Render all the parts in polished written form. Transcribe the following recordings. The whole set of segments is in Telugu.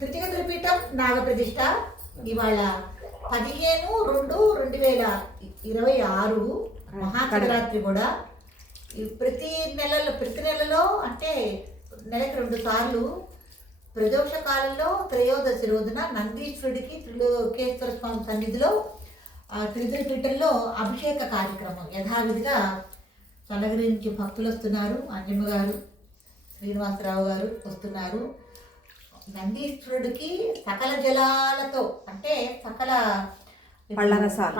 త్రిపీఠం నాగప్రతిష్ఠ ఇవాళ 15/2/2026 మహాశివరాత్రి కూడా ప్రతి నెలలో అంటే నెలకి 2 సార్లు ప్రదోష కాలంలో త్రయోదశి రోజున నందీశ్వరుడికి త్రిలోకేశ్వర స్వామి సన్నిధిలో త్రిపీఠంలో అభిషేక కార్యక్రమం యథావిధిగా చల్లగిరి నుంచి భక్తులు వస్తున్నారు. అంజమ్మ గారు, శ్రీనివాసరావు గారు వస్తున్నారు. నందీశ్వరుడికి సకల జలాలతో అంటే సకల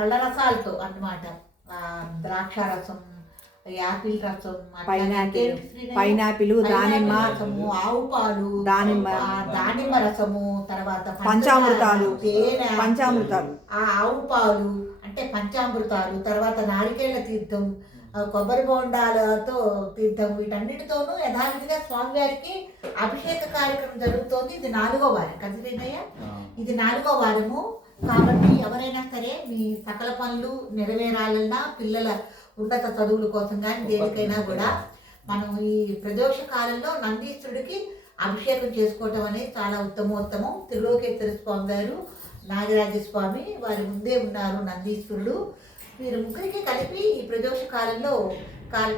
పళ్ళరసాలతో అన్నమాట. ద్రాక్షారసం, యాపిల్ రసం, పైనాపిల్, దానిమ్మ రసము, ఆవు పాలు, దానిమ్మ రసము, తర్వాత పంచామృతాలు, ఆ ఆవు పాలు అంటే పంచామృతాలు, తర్వాత నారికేళ్ల తీర్థం, కొబ్బరి బోండాలతో తీర్థం, వీటన్నిటితోనూ యథావిధిగా స్వామివారికి అభిషేక కార్యక్రమం జరుగుతోంది. ఇది 4వ వారం కదిరినయ్య, ఇది 4వ వారము. కాబట్టి ఎవరైనా సరే మీ సకల పనులు నెరవేరాలన్నా, పిల్లల ఉన్నత చదువుల కోసం కానీ దేనికైనా కూడా మనం ఈ ప్రదోష కాలంలో నందీశ్వరుడికి అభిషేకం చేసుకోవటం అనేది చాలా ఉత్తమోత్తమం. త్రిలోకేశ్వర స్వామి గారు, నాగరాజస్వామి వారి ముందే ఉన్నారు నందీశ్వరుడు. వీరు ముగ్గురికి కలిపి ఈ ప్రదోష కాలంలో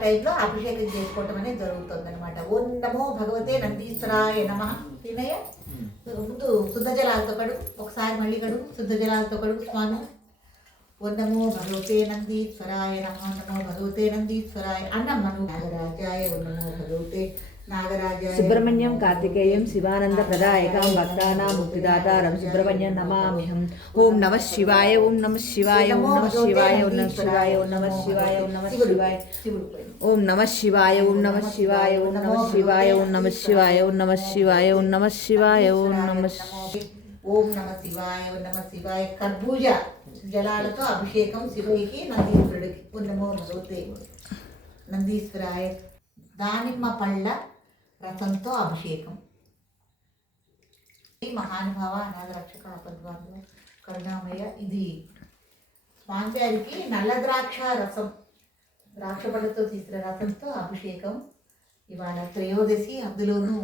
టైంలో అభిషేకం చేసుకోవటం అనేది జరుగుతుంది అనమాట. ఓం నమో భగవతే నందీశ్వరాయ నమః. తినయ్య ముందు శుద్ధ జలాలతో కడుగు, ఒకసారి మళ్ళీ కడుగు, శుద్ధ జలాలతో కడుగు స్వామి. ఓం నమో భగవతే నందీశ్వరాయ నమః. నమో భగవతే నందీశ్వరాయ అన్నమ్మను నాగరాజాయ. ఓం నమో భగవతే నాగరాజాయ. సుబ్రహ్మణ్యం కార్తికేయం శివానంద ప్రదాయకం భక్తానాం ముక్తిదాతారం సుబ్రహ్మణ్యం నమామ్యహం. ఓం నమః శివాయ, ఓం నమః శివాయ, ఓం నమః శివాయ, ఓం నమః శివాయ, ఓం నమః శివాయ, ఓం నమః శివాయ, ఓం నమః శివాయ, ఓం నమః శివాయ, ఓం నమః శివాయ, ఓం నమః శివాయ, ఓం నమః శివాయ, ఓం నమః శివాయ, ఓం నమః ఓం నమః శివాయ, ఓం నమః శివాయ. కర్బూజ జలాలతో అభిషేకం శివయ్యకి, నందీశ్వరుడికి. ఓం నమో భగవతే నందీశ్వరాయ. దానిమ్మ పళ్ళ రసంతో అభిషేకం. మహానుభావ అనాథ రక్షక ఆపద్బాంధవ కరుణామయ్య. ఇది స్వామివారికి నల్ల ద్రాక్ష రసం, ద్రాక్ష పళ్ళతో తీసిన రసంతో అభిషేకం. ఇవాళ త్రయోదశి, అందులోనూ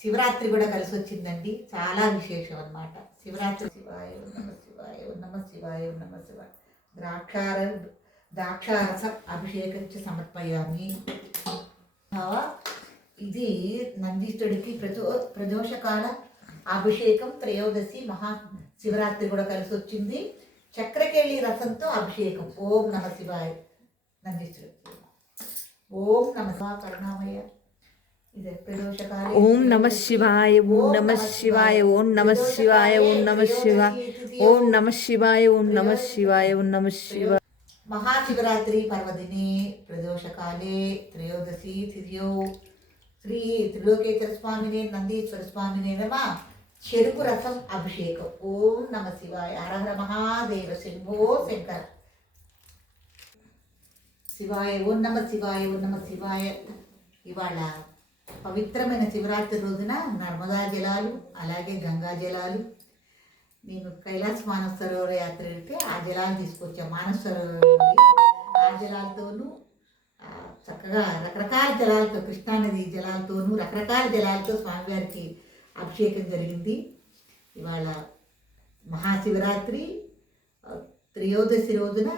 శివరాత్రి కూడా కలిసి వచ్చిందండి. చాలా విశేషం అన్నమాట శివరాత్రి. శివాయ నమ శివాయ, నమ శివాయ, నమ శివాయ. ద్రాక్షారస అభిషేకం సమర్పయామి. ఇది నందీశ్వరుడికి ప్రదోషకాల అభిషేకం. త్రయోదశి మహాశివరాత్రి కూడా కలిసి వచ్చింది. చక్రకేళి రసంతో అభిషేకం. ఓం నమ శివాయ నందీశ్వరుడు. ఓం నమ కరుణామయ్య. ఓం నమః శివాయ, ఓం నమః శివాయ, ఓం నమః శివాయ, ఓం నమః శివాయ, ఓం నమః శివాయ, ఓం నమః శివాయ, ఓం నమః శివాయ. మహాశివరాత్రి పర్వదినే ప్రదోషకాలే త్రయోదశి తిథ్యో శ్రీ త్రిలోకేశ్వర స్వామినే నందీశ్వర స్వామినే నమః. చెరుకు రసం అభిషేకం. ఓం నమ శివాయ. హర హర మహాదేవ శంభో శంకర. శివాయ, ఓం నమ శివాయ, ఓం నమ శివాయ. ఇవాళ పవిత్రమైన శివరాత్రి రోజున నర్మదా జలాలు, అలాగే గంగా జలాలు, నేను కైలాస మానస సరోవర యాత్ర వెళ్తే ఆ జలాలు తీసుకొచ్చా. మానస సరోవరం నుండి ఆ జలాలతోనూ చక్కగా రకరకాల జలాలతో, కృష్ణానది జలాలతోనూ రకరకాల జలాలతో స్వామివారికి అభిషేకం జరిగింది. ఇవాళ మహాశివరాత్రి త్రయోదశి రోజున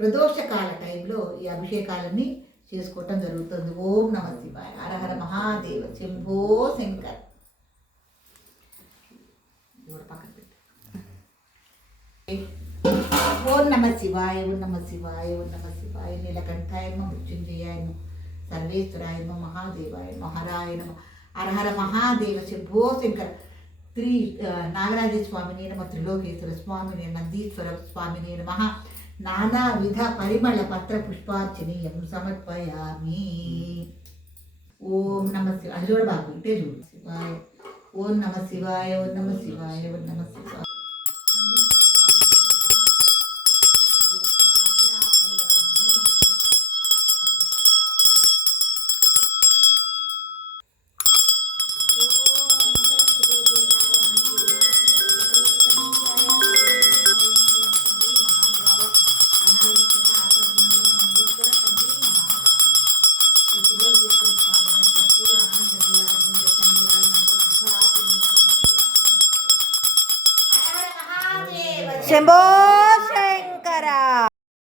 ప్రదోషకాల టైంలో ఈ అభిషేకాలన్నీ చేసుకోవటం జరుగుతుంది. ఓం నమ శివాయ. హర హర మహాదేవ శంభో శంకర. పక్కన పెట్టు. ఓం నమ శివాయ, ఓం నమ శివాయ, ఓం నమ శివాయ. నీలకంఠాయ నమః, మృత్యుంజయాయ నమః, సర్వేశ్వరాయ నమః, మహాదేవాయ నమః, హరాయ నమః. హర హర మహాదేవ శంభో శంకర. నాగరాజస్వామినే నమః, త్రిలోకేశ్వర స్వామినే, నందీశ్వర స్వామినే నమః. నానావిధ పరిమళ పత్ర పుష్పార్చనీయం సమర్పయామి. ఓం నమ శివాయ. అది చూడ బాబు, ఇటే చూడు. శివాయ. ఓం నమ శివాయ, ఓం నమ శివాయ, ఓం నమ శివాయ. శంభో